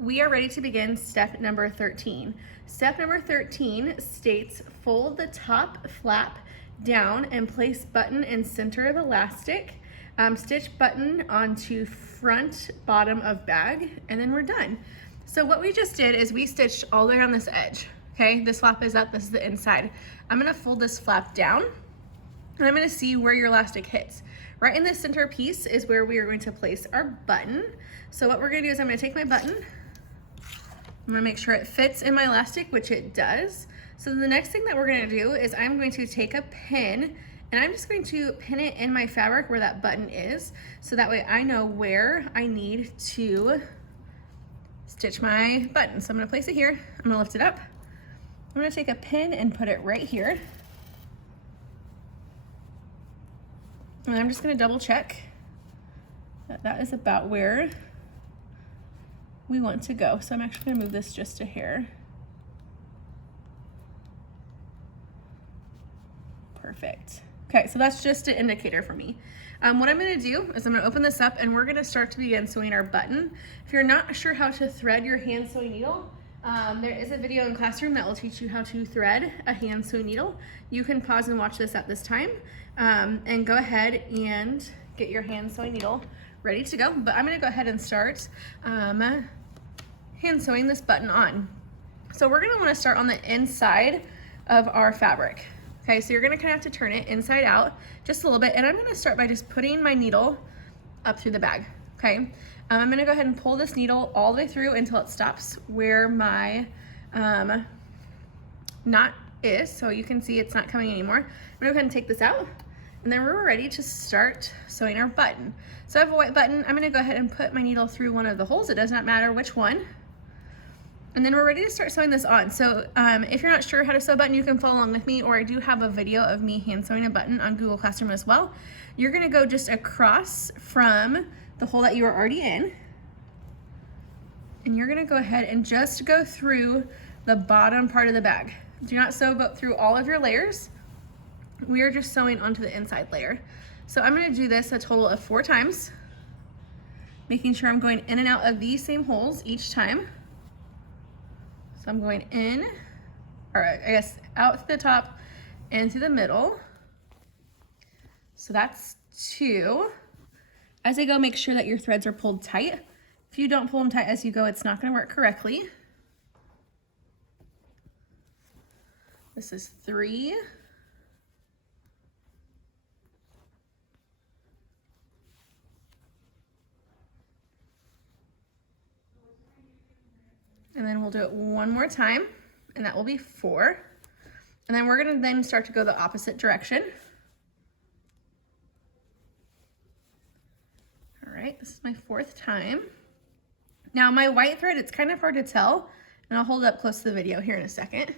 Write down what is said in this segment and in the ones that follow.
We are ready to begin step number 13. Step number 13 states fold the top flap down and place button in center of elastic. Stitch button onto front bottom of bag, and then we're done. So what we just did is we stitched all the way on this edge. Okay, this flap is up, this is the inside. I'm gonna fold this flap down, and I'm gonna see where your elastic hits. Right in the center piece is where we are going to place our button. So what we're gonna do is I'm gonna take my button, I'm gonna make sure it fits in my elastic, which it does. So the next thing that we're gonna do is I'm going to take a pin and I'm just going to pin it in my fabric where that button is. So that way I know where I need to stitch my button. So I'm gonna place it here, I'm gonna lift it up. I'm gonna take a pin and put it right here. And I'm just gonna double check that that is about where we want to go. So I'm actually gonna move this just a hair. Perfect. Okay, so that's just an indicator for me. What I'm gonna do is I'm gonna open this up and we're gonna start to begin sewing our button. If you're not sure how to thread your hand sewing needle, there is a video in Classroom that will teach you how to thread a hand sewing needle. You can pause and watch this at this time and go ahead and get your hand sewing needle ready to go. But I'm gonna go ahead and start hand sewing this button on. So we're gonna wanna start on the inside of our fabric. Okay, so you're gonna kinda have to turn it inside out just a little bit, and I'm gonna start by just putting my needle up through the bag, okay? I'm gonna go ahead and pull this needle all the way through until it stops where my knot is, so you can see it's not coming anymore. I'm gonna go ahead and take this out, and then we're ready to start sewing our button. So I have a white button. I'm gonna go ahead and put my needle through one of the holes. It does not matter which one. And then we're ready to start sewing this on. So if you're not sure how to sew a button, you can follow along with me, or I do have a video of me hand sewing a button on Google Classroom as well. You're gonna go just across from the hole that you are already in, and you're gonna go ahead and just go through the bottom part of the bag. Do not sew through all of your layers. We are just sewing onto the inside layer. So I'm gonna do this a total of 4 times, making sure I'm going in and out of these same holes each time. So I'm going in, or I guess out to the top and through the middle. So that's 2. As I go, make sure that your threads are pulled tight. If you don't pull them tight as you go, it's not gonna work correctly. This is 3. And then we'll do it one more time, and that will be 4. And then we're gonna then start to go the opposite direction. All right, this is my 4th time. Now my white thread, it's kind of hard to tell, and I'll hold it up close to the video here in a second.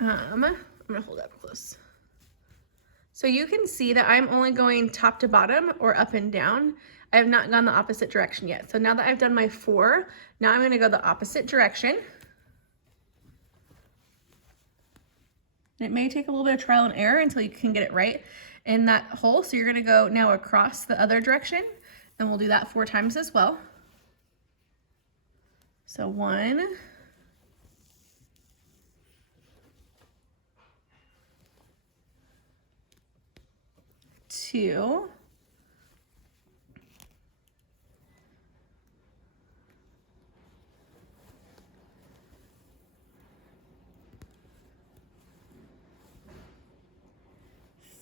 I'm gonna hold it up close. So you can see that I'm only going top to bottom or up and down. I have not gone the opposite direction yet. So now that I've done my 4, now I'm gonna go the opposite direction. It may take a little bit of trial and error until you can get it right in that hole. So you're gonna go now across the other direction, and we'll do that 4 times as well. So 1, 2,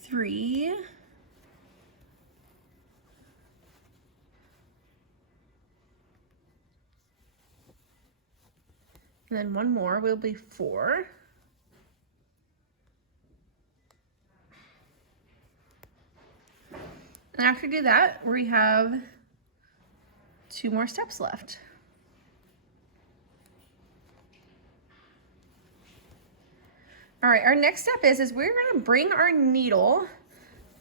3, and then one more will be 4. And after you do that, we have 2 more steps left. All right, our next step is we're gonna bring our needle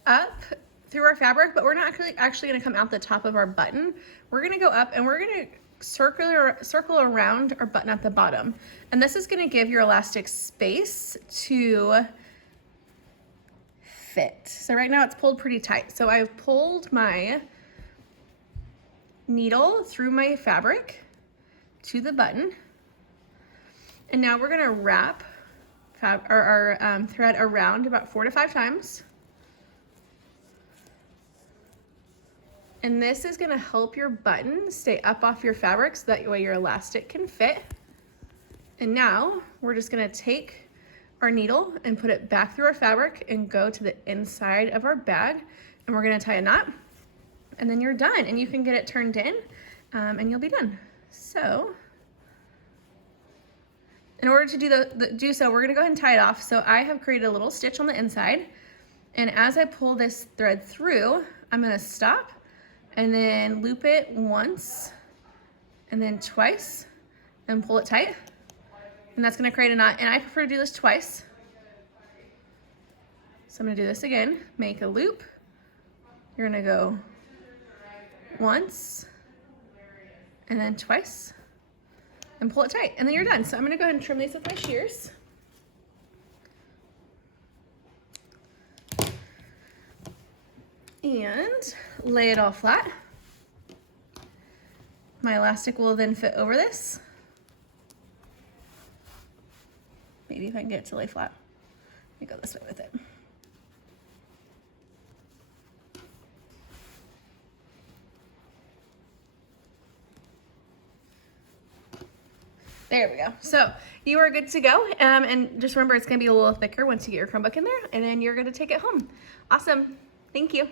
up through our fabric, but we're not actually gonna come out the top of our button. We're gonna go up and we're gonna circle around our button at the bottom. And this is gonna give your elastic space to fit. So right now it's pulled pretty tight. So I've pulled my needle through my fabric to the button. And now we're gonna wrap our thread around about 4 to 5 times. And this is gonna help your button stay up off your fabric so that way your elastic can fit. And now we're just gonna take our needle and put it back through our fabric and go to the inside of our bag. And we're gonna tie a knot, and then you're done. And you can get it turned in and you'll be done. So, in order to do so, we're gonna go ahead and tie it off. So I have created a little stitch on the inside. And as I pull this thread through, I'm gonna stop and then loop it once and then twice and pull it tight. And that's gonna create a knot. And I prefer to do this twice. So I'm gonna do this again, make a loop. You're gonna go once and then twice and pull it tight, and then you're done. So I'm gonna go ahead and trim these with my shears. And lay it all flat. My elastic will then fit over this. Maybe if I can get it to lay flat. Let me go this way with it. There we go. So you are good to go. And just remember, it's gonna be a little thicker once you get your Chromebook in there, and then you're gonna take it home. Awesome. Thank you.